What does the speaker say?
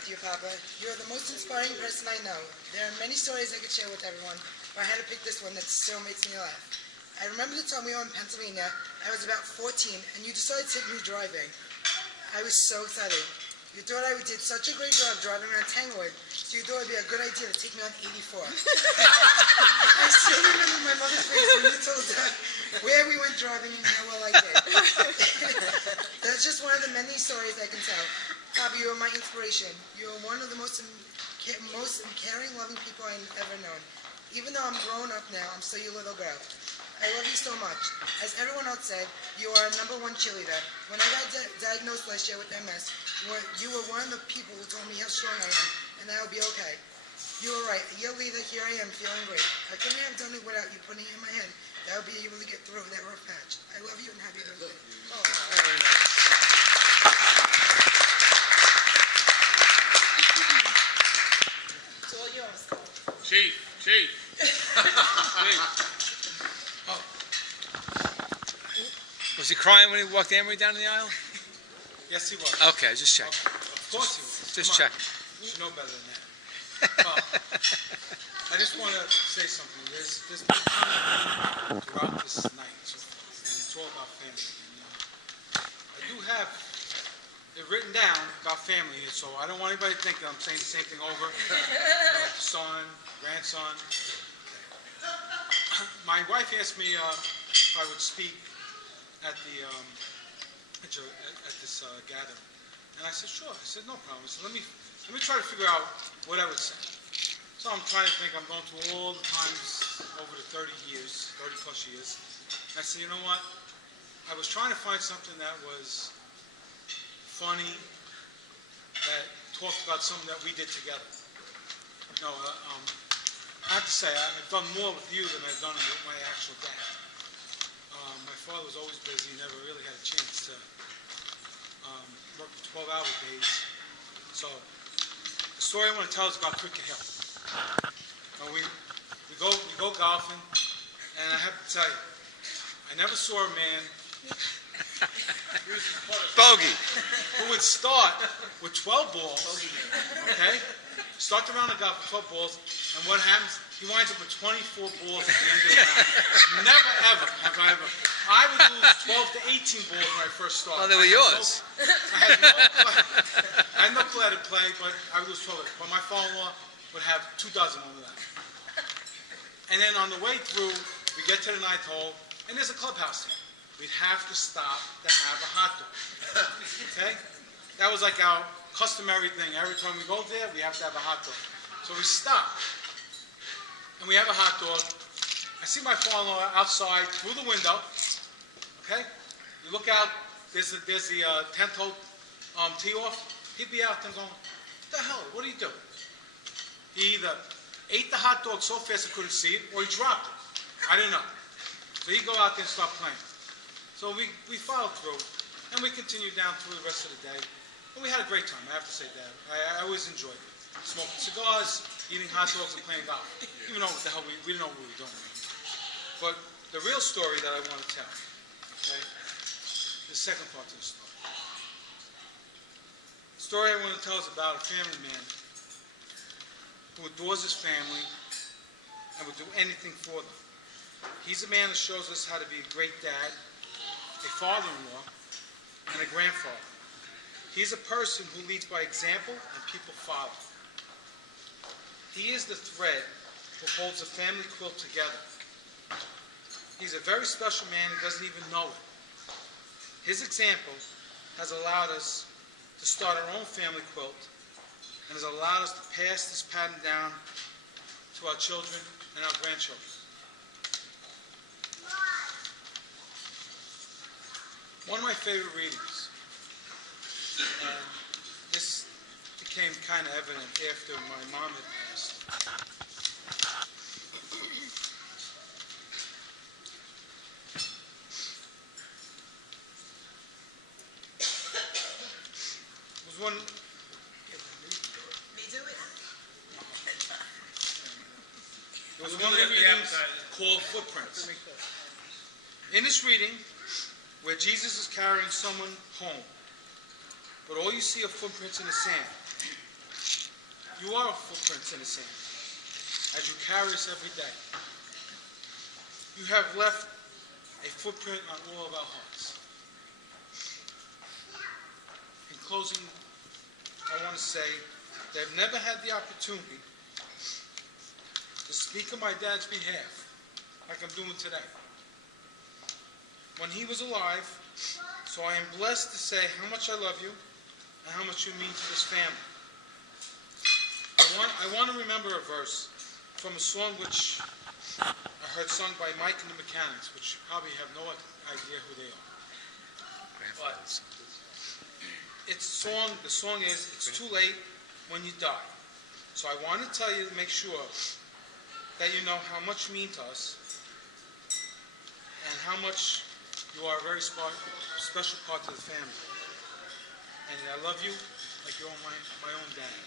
with you, Papa. You are the most inspiring person I know. There are many stories I could share with everyone, but I had to pick this one that still makes me laugh. I remember the time we were in Pennsylvania. I was about 14, and you decided to take me driving. I was so excited. You thought I did such a great job driving around Tanglewood, so you thought it would be a good idea to take me on 84. I still remember my mother's face when you told her where we went driving and how well I did. That's just one of the many stories I can tell. Papa, you are my inspiration. You are one of the most caring, loving people I've ever known. Even though I'm grown up now, I'm still your little girl. I love you so much. As everyone else said, you are a #1 cheerleader. When I got diagnosed last year with MS, you were one of the people who told me how strong I am, and that I would be okay. You were right. A year later, here I am, feeling great. I couldn't have done it without you putting it in my hand. That would be able to get through that rough patch. I love you and happy birthday. Oh. It's all yours. Chief. Oh. Was he crying when he walked Amory down the aisle? Yes, he was. Okay, just check. Of course he was. Just check. You should know better than that. I just want to say something. There's been time throughout this night, and it's all about family. I do have it written down about family, so I don't want anybody to think that I'm saying the same thing over. Son, grandson. My wife asked me if I would speak at the at this gathering, and I said sure. I said no problem. I said let me try to figure out what I would say. So I'm trying to think. I'm going through all the times over the 30 plus years. And I said, you know what? I was trying to find something that was funny, that talked about something that we did together. No, I have to say, I've done more with you than I've done with my actual dad. My father was always busy, never really had a chance to work 12-hour days. So the story I want to tell is about Cricket Hill. We go golfing, and I have to tell you, I never saw a man Bogey. who would start with 12 balls, okay? Start the round of golf with 12 balls, and what happens? He winds up with 24 balls at the end of the round. Never, ever have I ever. I would lose 12 to 18 balls when I first started. Oh, they were yours. I had no clue how to play, but I would lose 12. But my father-in-law would have 2 dozen over that. And then on the way through, we get to the 9th hole, and there's a clubhouse there. We'd have to stop to have a hot dog. Okay? That was like our customary thing. Every time we go there, we have to have a hot dog. So we stop, and we have a hot dog. I see my father-in-law outside through the window. Okay? You look out, there's the 10th hole tee off. He'd be out there going, what the hell? What are you doing? He either ate the hot dog so fast I couldn't see it, or he dropped it. I didn't know. So he'd go out there and start playing. So we followed through, and we continued down through the rest of the day. And we had a great time, I have to say that. I always enjoyed it. Smoking cigars, eating hot dogs, and playing golf. Even though what the hell we didn't know what we were doing. But the real story that I want to tell, okay, the second part of the story. The story I want to tell is about a family man who adores his family and would do anything for them. He's a man that shows us how to be a great dad, a father-in-law, and a grandfather. He's a person who leads by example and people follow. He is the thread who holds the family quilt together. He's a very special man who doesn't even know it. His example has allowed us to start our own family quilt and has allowed us to pass this pattern down to our children and our grandchildren. One of my favorite readings, and this became kind of evident after my mom had passed. It was one. It was one of the readings called Footprints. In this reading, where Jesus is carrying someone home, but all you see are footprints in the sand. you are footprints in the sand, as you carry us every day. You have left a footprint on all of our hearts. In closing, I want to say that I've never had the opportunity to speak on my dad's behalf like I'm doing today. When he was alive, so I am blessed to say how much I love you and how much you mean to this family. I want to remember a verse from a song which I heard sung by Mike and the Mechanics, which you probably have no idea who they are. But the song is, "It's too late when you die." So I want to tell you to make sure that you know how much you mean to us and how much you are a very special part of the family. And I love you like you're my own dad.